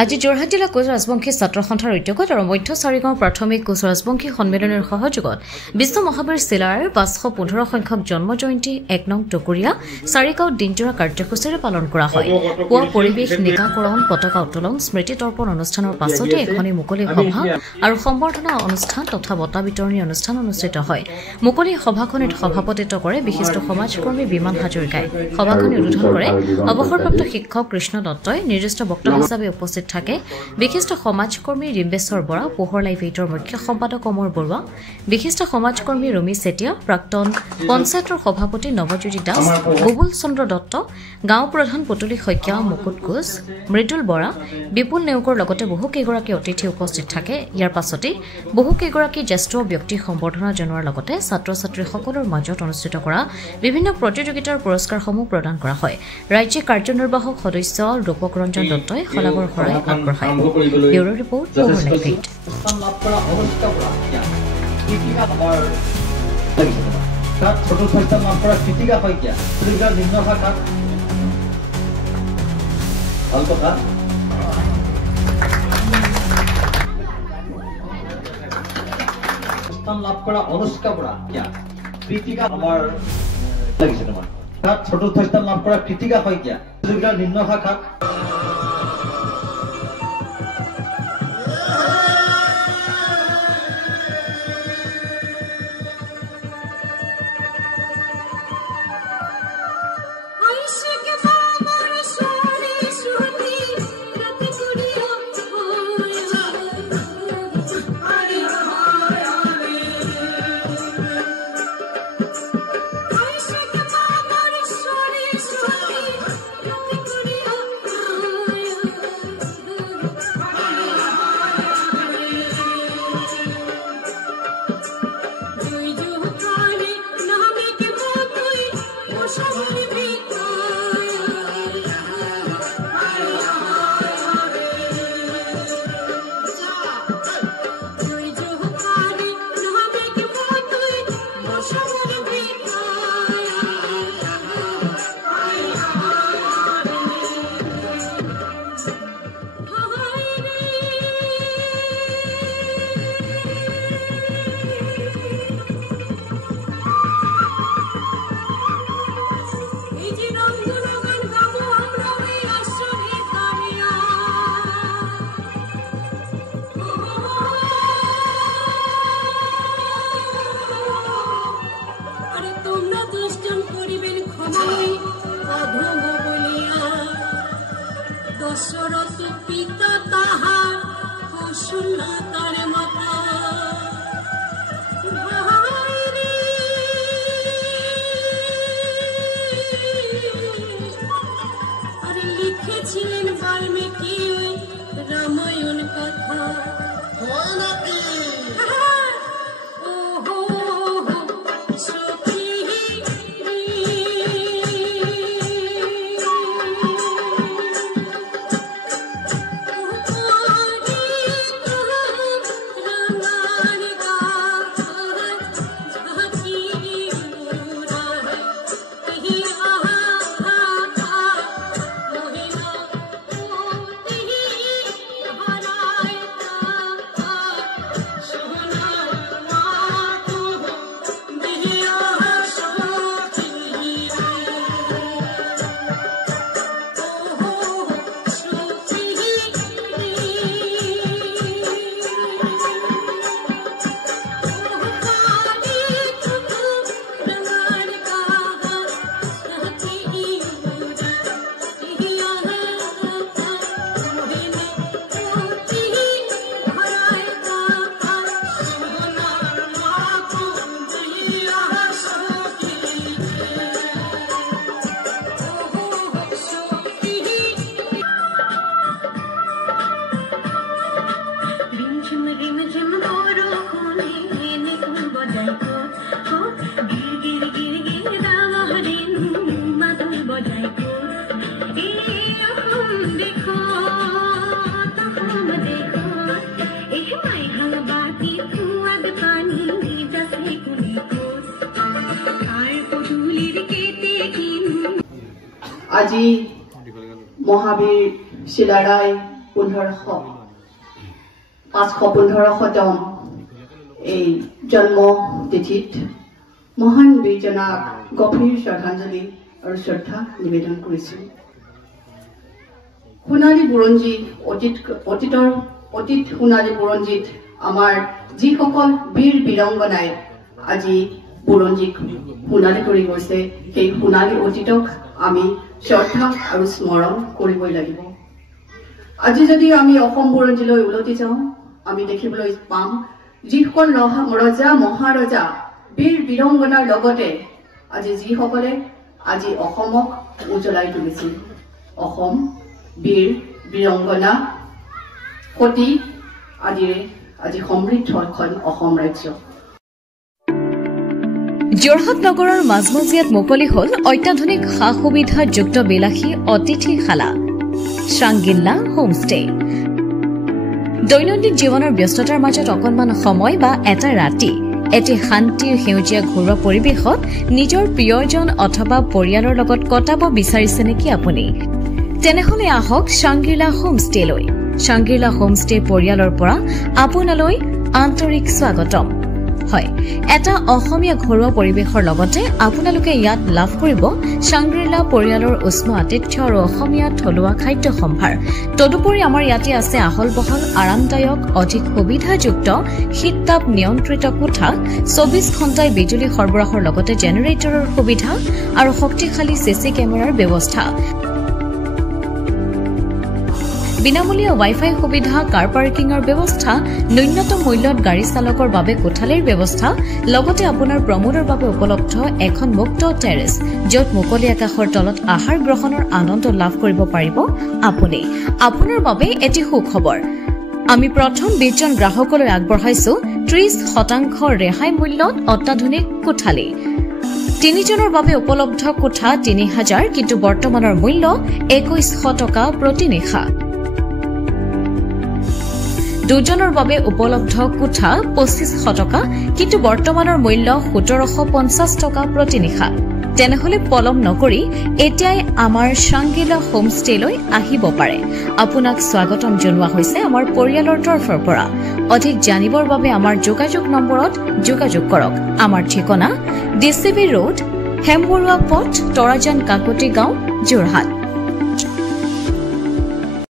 আজি যোৰহাট জিলা কোচ ৰাজবংশী ছাত্ৰ সন্থাৰ উদ্যোগত আৰু মধ্য চাৰিগাঁও প্ৰাথমিক কোচ ৰাজবংশী সন্মিলনৰ সহযোগত বিশ্ব মহাবীৰ চিলাৰ ৫১৫ সংখ্যক জন্ম জয়ন্তী ১ নং টকুৰীয়া চাৰিগাঁৱত দিনজোৰা কাৰ্যসূচীৰে পালন কৰা হয়। পুৱা পৰিৱেশ নিকাকৰণ পতাকা উত্তোলন স্মৃতি তৰ্পণ অনুষ্ঠানৰ পাছতে এখনি মুকলি সভা আৰু সম্বৰ্ধনা অনুষ্ঠান তথা বঁটা বিতৰণী অনুষ্ঠান অনুষ্ঠিত হয়। মুকলি সভাখনত সভাপতিত্ব কৰে বিশিষ্ট সমাজকৰ্মী বিমান হাজৰিকাই। সভাখন উদ্বোধন কৰে অৱসৰপ্ৰাপ্ত শিক্ষক কৃষ্ণ দত্তই। নিৰ্দিষ্ট বক্তা হিচাপে উপস্থিত থাকে বিশিষ্ট সমাজকৰ্মী ৰিম্বেশ্বৰ বৰা, পোহৰ লাইভ 8ৰ মুখ্য সম্পাদক অমৰ বৰুৱা, বিশিষ্ট সমাজকৰ্মী ৰমি চেতিয়া, প্ৰাক্তন পঞ্চায়তৰ সভাপতি নৱজ্যোতি দাস, বুবুল চন্দ্ৰ দত্ত, গাঁও প্ৰধান পুতলি শইকীয়া, মুকুট কোচ, মৃদুল বৰা, বিপুল নেওকৰ লগতে বহুকেইগৰাকী অতিথি উপস্থিত থাকে। ইয়াৰ পাছতে বহুকেইগৰাকী জ্যেষ্ঠ ব্যক্তি সম্বৰ্ধনা জনোৱাৰ লগতে ছাত্ৰ ছাত্ৰীসকলৰ মাজত অনুষ্ঠিত কৰা বিভিন্ন প্ৰতিযোগিতাৰ পুৰস্কাৰসমূহ প্ৰদান কৰা হয়। ৰাজ্যিক কাৰ্যনিৰ্বাহক সদস্য ৰূপক ৰঞ্জন দত্তই শলাগৰ শৰাই আগবঢ়ায়। ব্যুৰো ৰিপৰ্ট পোহৰ লাইভ 8। লাভ কৰা অনুষ্কা বৰা কৃতিকা আমাৰ লাগিছে তোমাৰ তাত চতুৰ্থ স্থান লাভ কৰা কৃতিকা শইকীয়া প্ৰতিযোগিতাৰ নিম্ন শাখাত দশৰথ পিতা তাহাৰ কৌশল্যা তাৰ মাতা আৰে লিখেছিলেন বাল্মীকি ৰামায়ণ কথা। আজি মহাবীৰ শিলাৰাই 515তম এই জন্ম তিথিত মহান বীৰজনাক গভীৰ শ্ৰদ্ধাঞ্জলি আৰু শ্ৰদ্ধা নিবেদন কৰিছো। সোণালী বুৰঞ্জী অতীত সোণালী বুৰঞ্জীত আমাৰ যিসকল বীৰ বীৰংগনাই আজি বুৰঞ্জীক সোণালী কৰি গৈছে, সেই সোণালী অতীতক আমি শ্ৰদ্ধা আৰু স্মৰণ কৰিবই লাগিব। আজি যদি আমি অসম বুৰঞ্জীলৈ উলটি যাওঁ, আমি দেখিবলৈ পাম যিসকল ৰজা মহাৰজা বীৰ বীৰংগনাৰ লগতে আজি যিসকলে আজি অসমক উজ্বলাই তুলিছিল। অসম বীৰ বীৰংগনা সতী আদিৰে আজি সমৃদ্ধ এখন অসম ৰাজ্য। যোৰহাট নগৰৰ মাজমজিয়াত মুকলি হল অত্যাধুনিক সা সুবিধাযুক্ত বিলাসী অতিথিশালা শ্ৰাংগিল্লা হোমষ্টে। দৈনন্দিন জীৱনৰ ব্যস্ততাৰ মাজত অকণমান সময় বা এটা ৰাতি এটি শান্তিৰ সেউজীয়া ঘৰুৱা পৰিৱেশত নিজৰ প্ৰিয়জন অথবা পৰিয়ালৰ লগত কটাব বিচাৰিছে নেকি আপুনি? তেনেহলে আহক শ্ৰাংগিল্লা হোমষ্টেলৈ। শ্ৰাংগিল্লা হোমষ্টে পৰিয়ালৰ পৰা আপোনালৈ আন্তৰিক স্বাগতম। হয়, এটা অসমীয়া ঘৰুৱা পৰিৱেশৰ লগতে আপোনালোকে ইয়াত লাভ কৰিব শ্ৰাংগিল্লা পৰিয়ালৰ উষ্ম আতিথ্য আৰু অসমীয়া থলুৱা খাদ্য সম্ভাৰ। তদুপৰি আমাৰ ইয়াতে আছে আহল বহল আৰামদায়ক অধিক সুবিধাযুক্ত শীততাপ নিয়ন্ত্ৰিত কোঠা, 24 ঘণ্টাই বিজুলী সৰবৰাহৰ লগতে জেনেৰেটৰৰ সুবিধা আৰু শক্তিশালী চিচি কেমেৰাৰ ব্যৱস্থা, বিনামূলীয়া ৱাইফাই সুবিধা, কাৰ পাৰ্কিঙৰ ব্যৱস্থা, ন্যূনতম মূল্যত গাড়ী চালকৰ বাবে কোঠালিৰ ব্যৱস্থা, লগতে আপোনাৰ প্ৰমোদৰ বাবে উপলব্ধ এখন মুক্ত টেৰেছ, য'ত মুকলি আকাশৰ তলত আহাৰ গ্ৰহণৰ আনন্দ লাভ কৰিব পাৰিব আপুনি। আপোনাৰ বাবে এটি সুখবৰ, আমি প্ৰথম 20 জন গ্ৰাহকলৈ আগবঢ়াইছো 30% ৰেহাই মূল্যত অত্যাধুনিক কোঠালি। 3 জনৰ বাবে উপলব্ধ কোঠা 3000, কিন্তু বৰ্তমানৰ মূল্য 2100 টকা প্ৰতি নিশা। 2 জনৰ বাবে উপলব্ধ কোঠা 2500 টকা, কিন্তু বৰ্তমানৰ মূল্য 1750 টকা প্ৰতি নিশা। তেনেহলে পলম নকৰি এতিয়াই আমাৰ শ্ৰাংগিল্লা হোমষ্টেলৈ আহিব পাৰে। আপোনাক স্বাগতম জনোৱা হৈছে আমাৰ পৰিয়ালৰ তৰফৰ পৰা। অধিক জানিবৰ বাবে আমাৰ যোগাযোগ নম্বৰত যোগাযোগ কৰক। আমাৰ ঠিকনা DCB ৰোড, হেমবৰুৱা পথ, তৰাজান কাকতি গাঁও, যোৰহাট।